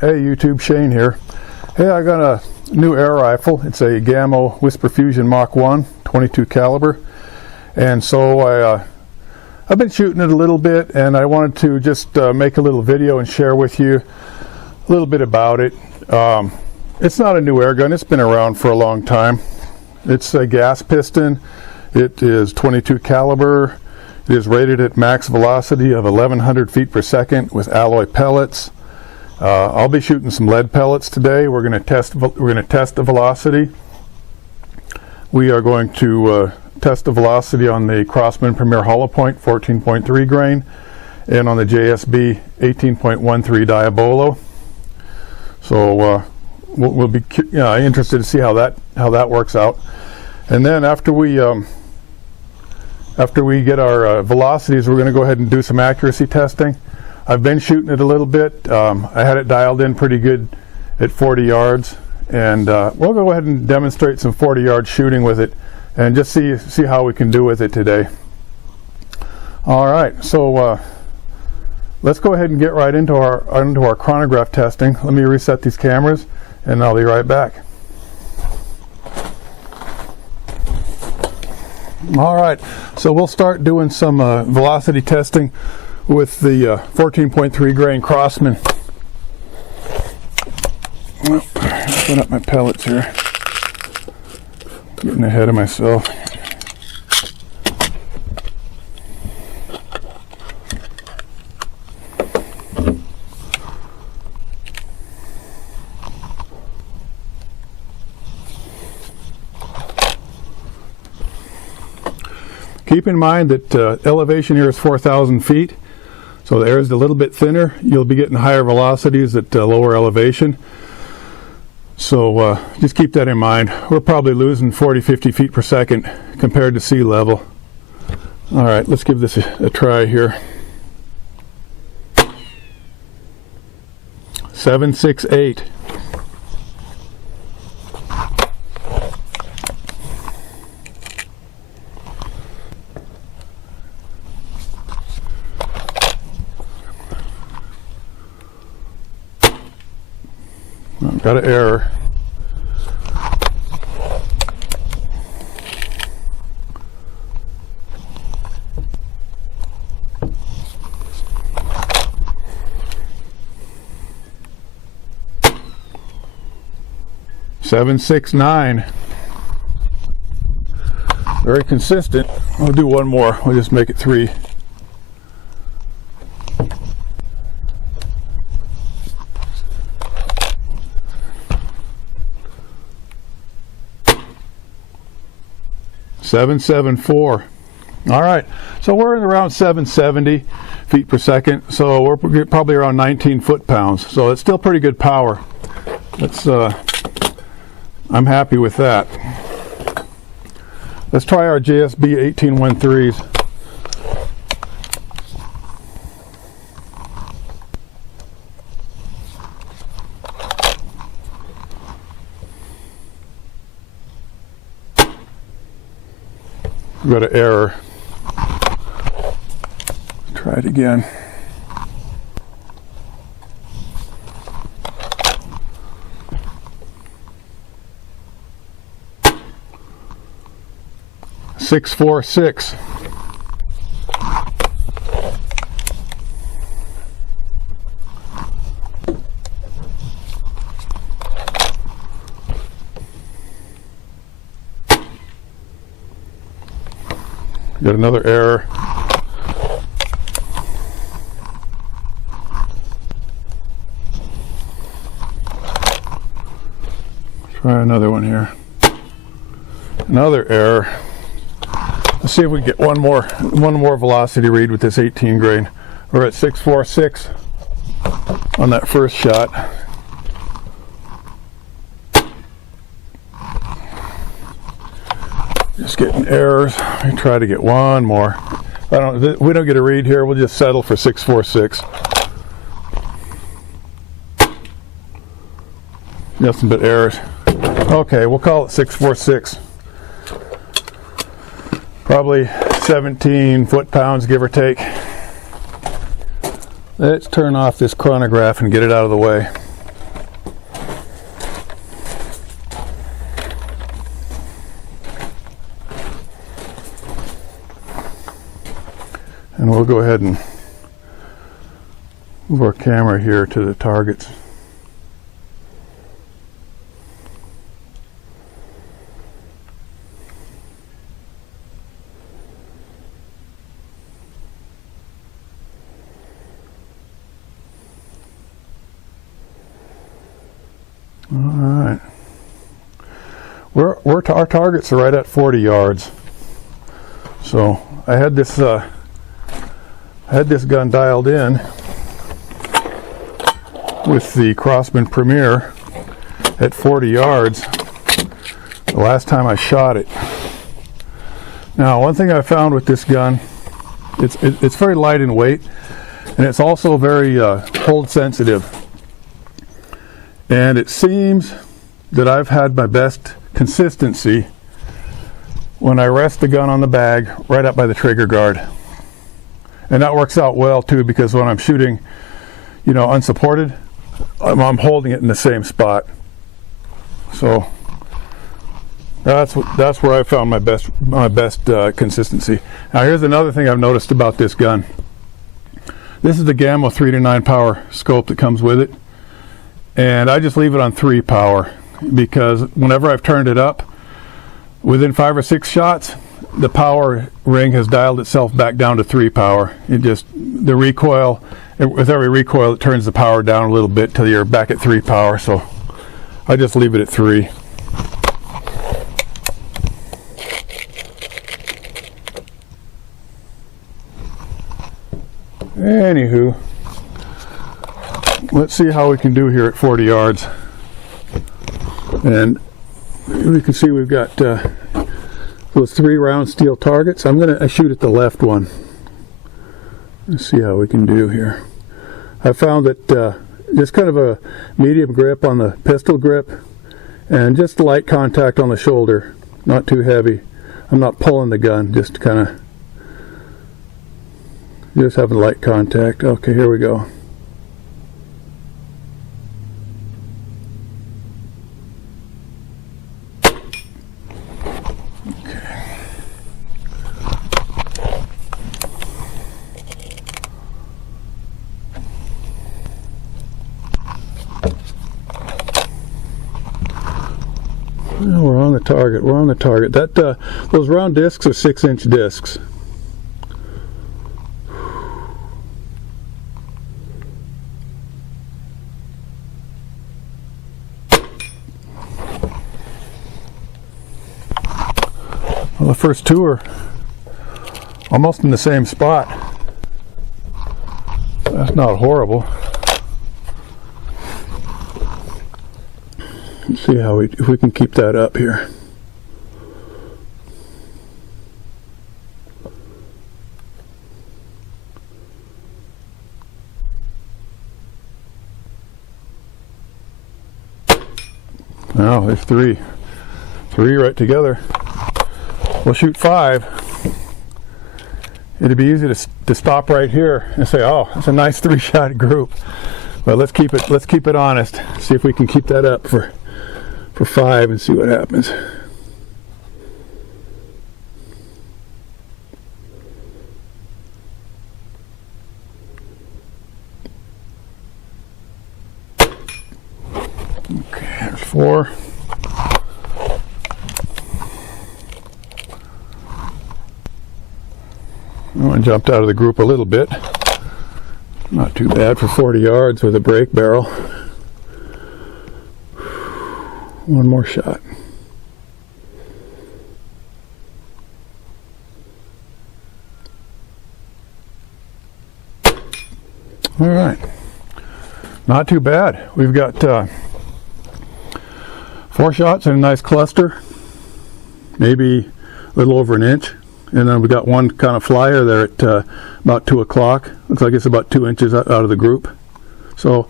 Hey YouTube, Shane here. Hey, I got a new air rifle. It's a Gamo Whisper Fusion Mach 1 22 caliber, and so I've been shooting it a little bit, and I wanted to just make a little video and share with you a little bit about it. It's not a new air gun. It's been around for a long time. It's a gas piston. It is 22 caliber. It is rated at max velocity of 1100 feet per second with alloy pellets. I'll be shooting some lead pellets today. We're going to test the velocity. We are going to test the velocity on the Crosman Premier Hollow Point 14.3 grain and on the JSB 18.13 Diabolo. So we'll be interested to see how that works out. And then after we get our velocities, we're going to go ahead and do some accuracy testing. I've been shooting it a little bit. I had it dialed in pretty good at 40 yards, and we'll go ahead and demonstrate some 40-yard shooting with it and just see how we can do with it today. All right, so let's go ahead and get right into our chronograph testing. Let me reset these cameras, and I'll be right back. All right, so we'll start doing some velocity testing with the 14.3 grain Crosman. Well, put up my pellets here. Getting ahead of myself. Keep in mind that elevation here is 4,000 feet. So the air is a little bit thinner. You'll be getting higher velocities at lower elevation. So just keep that in mind. We're probably losing 40-50 feet per second compared to sea level. All right, let's give this a try here. 768. Got an error. $769. Very consistent. We'll do one more. We'll just make it 3. $774. All right, so we're in around 770 feet per second, so we're probably around 19 foot-pounds, so it's still pretty good power. I'm happy with that. Let's try our JSB 1813s. Got an error. Try it again. $646. Got another error. Try another one here. Another error. Let's see if we can get one more velocity read with this 18 grain. We're at 646 on that first shot. Just getting errors. We try to get one more. We don't get a read here. We'll just settle for 646. Nothing but errors. Okay, we'll call it 646. Probably 17 foot-pounds, give or take. Let's turn off this chronograph and get it out of the way. And we'll go ahead and move our camera here to the targets. All right. Our targets are right at 40 yards. So I had this gun dialed in with the Crossman Premier at 40 yards the last time I shot it. Now, one thing I found with this gun, it's very light in weight, and it's also very hold sensitive. And it seems that I've had my best consistency when I rest the gun on the bag right up by the trigger guard. And that works out well too, because when I'm shooting, you know, unsupported, I'm holding it in the same spot. So that's where I found my best consistency. Now here's another thing I've noticed about this gun. This is the Gamo 3 to 9 power scope that comes with it. And I just leave it on 3 power, because whenever I've turned it up, within 5 or 6 shots, the power ring has dialed itself back down to 3 power. The recoil, with every recoil, it turns the power down a little bit till you're back at 3 power. So I just leave it at 3. Anywho, let's see how we can do here at 40 yards. And we can see we've got those 3 round steel targets. I'm going to shoot at the left one. Let's see how we can do here. I found that just kind of a medium grip on the pistol grip, and just light contact on the shoulder, not too heavy. I'm not pulling the gun, just kind of just having light contact. Okay, here we go. Well, we're on the target. We're on the target. Those round discs are 6-inch discs. Well, the first 2 are almost in the same spot. That's not horrible. Let's see if we can keep that up here. Oh, there's 3 right together. We'll shoot 5. It'd be easy to stop right here and say, "Oh, it's a nice 3-shot group." But let's keep it honest. See if we can keep that up for 5 and see what happens. Okay, there's 4. Oh, I jumped out of the group a little bit. Not too bad for 40 yards with a break barrel. One more shot. All right. Not too bad. We've got 4 shots in a nice cluster, maybe a little over an inch. And then we got one kind of flyer there at about 2 o'clock. Looks like it's about 2 inches out of the group. So,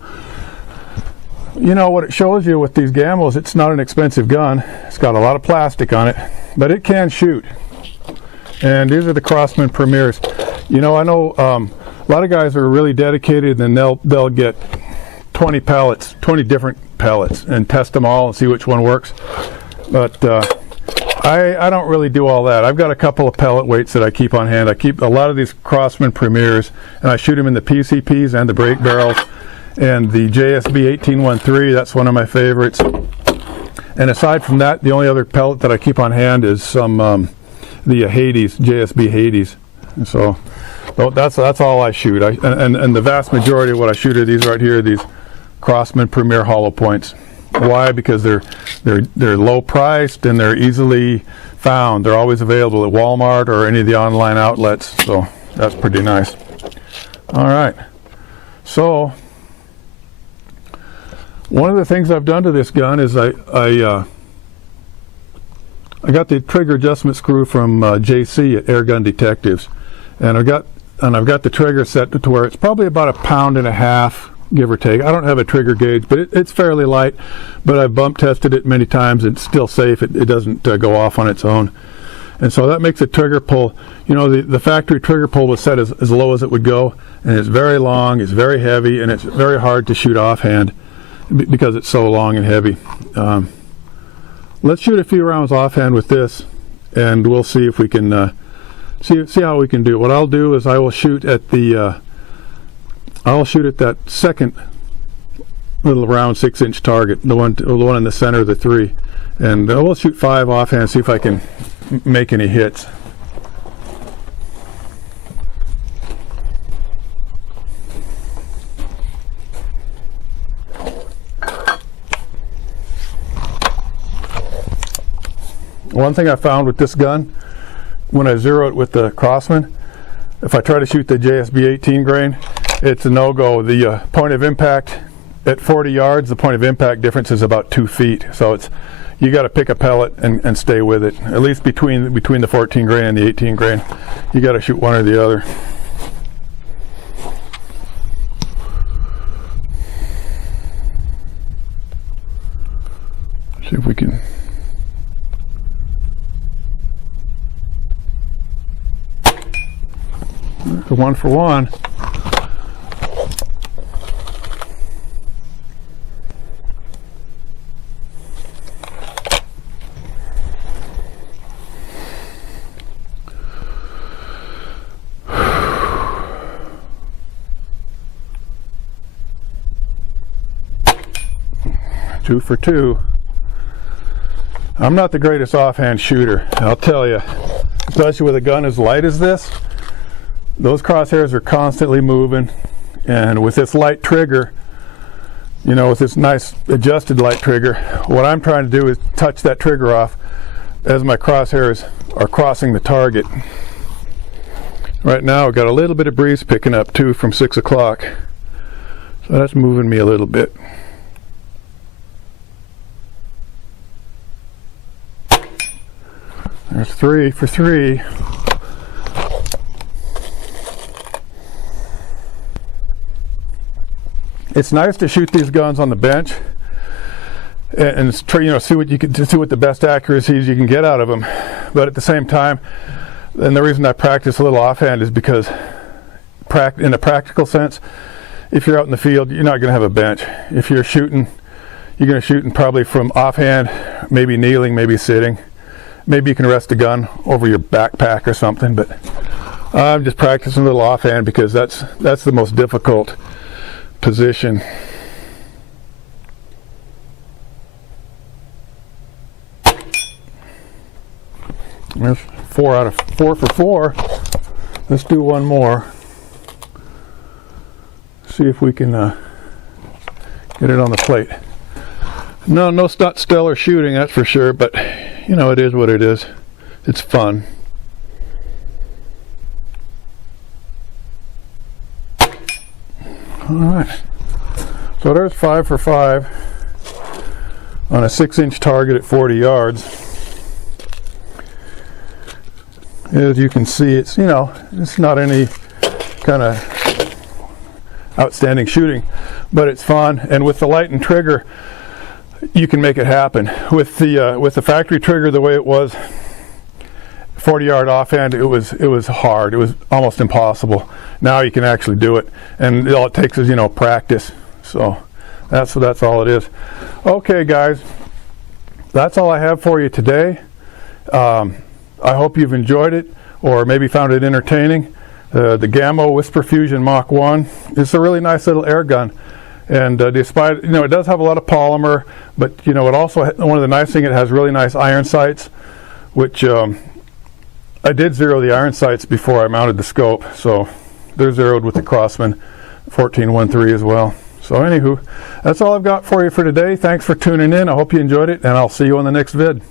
you know what it shows you with these Gamos, it's not an expensive gun. It's got a lot of plastic on it, but it can shoot. And these are the Crossman Premiers. You know, I know a lot of guys are really dedicated, and they'll get 20 pellets, 20 different pellets, and test them all and see which one works. But I don't really do all that. I've got a couple of pellet weights that I keep on hand. I keep a lot of these Crosman Premiers, and I shoot them in the PCPs and the brake barrels. And the JSB 1813, that's one of my favorites. And aside from that, the only other pellet that I keep on hand is some the Hades, JSB Hades. And so that's all I shoot. And the vast majority of what I shoot are these right here, these Crosman Premier hollow points. Why? Because they're low priced and they're easily found. They're always available at Walmart or any of the online outlets. So that's pretty nice. All right. So one of the things I've done to this gun is I got the trigger adjustment screw from JC at Air Gun Detectives, and I've got the trigger set to where it's probably about 1.5 pounds, give or take. I don't have a trigger gauge, but it's fairly light. But I've bump tested it many times. It's still safe. It doesn't go off on its own, and so that makes the trigger pull. You know, the factory trigger pull was set as low as it would go, and it's very long, it's very heavy, and it's very hard to shoot offhand because it's so long and heavy. Let's shoot a few rounds offhand with this, and we'll see if we can see how we can do it. What I'll do is I will shoot at the that second little round 6-inch target, the one in the center of the 3, and we'll shoot 5 offhand, see if I can make any hits. One thing I found with this gun, when I zero it with the Crosman, if I try to shoot the JSB 18 grain, it's a no-go. The point of impact at 40 yards, the point of impact difference is about 2 feet. So you got to pick a pellet and stay with it. At least between the 14 grain and the 18 grain, you got to shoot one or the other. See if we can. One for one. Two for two. I'm not the greatest offhand shooter, I'll tell you, especially with a gun as light as this. Those crosshairs are constantly moving, and with this light trigger, you know, with this nice adjusted light trigger, what I'm trying to do is touch that trigger off as my crosshairs are crossing the target. Right now I've got a little bit of breeze picking up too from 6 o'clock, so that's moving me a little bit. There's 3 for 3. It's nice to shoot these guns on the bench and see what the best accuracies you can get out of them. But at the same time, and the reason I practice a little offhand is because, in a practical sense, if you're out in the field, you're not going to have a bench. If you're shooting, you're going to shoot probably from offhand, maybe kneeling, maybe sitting. Maybe you can rest the gun over your backpack or something. But I'm just practicing a little offhand because that's the most difficult position. There's 4 out of 4 for 4. Let's do one more. See if we can get it on the plate. No, it's not stellar shooting, that's for sure, but you know, it is what it is. It's fun. Alright, so there's 5 for 5 on a 6-inch target at 40 yards. As you can see, it's not any kind of outstanding shooting, but it's fun, and with the lightened trigger you can make it happen. With the factory trigger the way it was, 40-yard offhand, it was hard. It was almost impossible. Now you can actually do it, and all it takes is practice. So that's all it is. Okay, guys, that's all I have for you today. I hope you've enjoyed it, or maybe found it entertaining. The Gamo Whisper Fusion Mach 1 is a really nice little air gun. And despite, it does have a lot of polymer, but it also, one of the nice things, it has really nice iron sights, which I did zero the iron sights before I mounted the scope, so they're zeroed with the Crossman 1413 as well. So anywho, that's all I've got for you for today. Thanks for tuning in. I hope you enjoyed it, and I'll see you on the next vid.